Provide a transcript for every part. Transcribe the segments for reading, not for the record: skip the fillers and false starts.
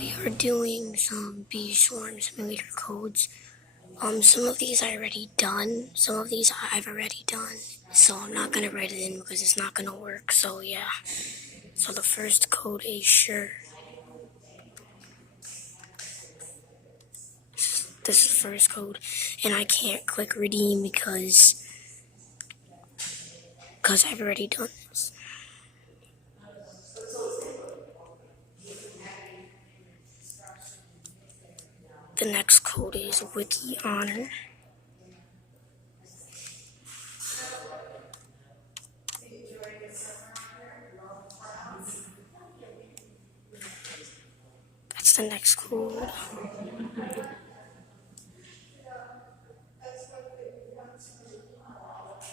We are doing some bee swarm simulator codes. Some of these I already done. Some of these I've already done. So I'm not gonna write it in because it's not gonna work. So yeah. So the first code is sure. This is the first code, and I can't click redeem because I've already done this. The next code is wiki honor. That's the next code.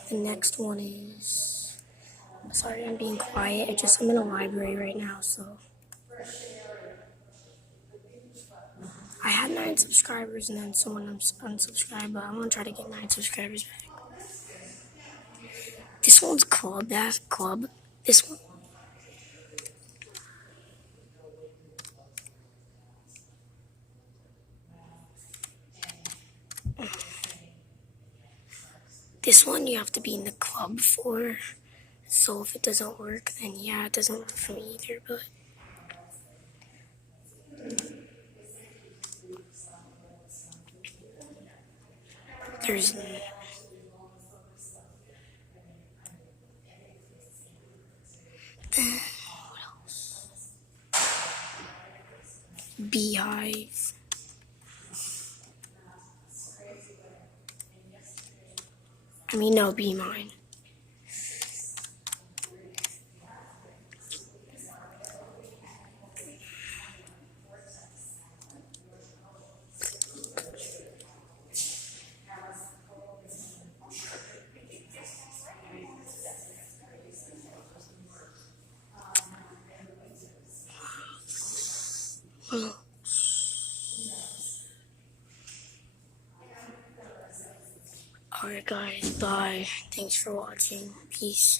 The next one is, sorry I'm being quiet, I'm in a library right now, so. I had 9 subscribers and then someone unsubscribed, but I'm gonna try to get 9 subscribers back. This one's club, that's club. This one. This one you have to be in the club for, so if it doesn't work, then yeah, it doesn't work for me either, but. There's what else? Beehive. No, be mine. Alright guys, bye. Thanks for watching. Peace.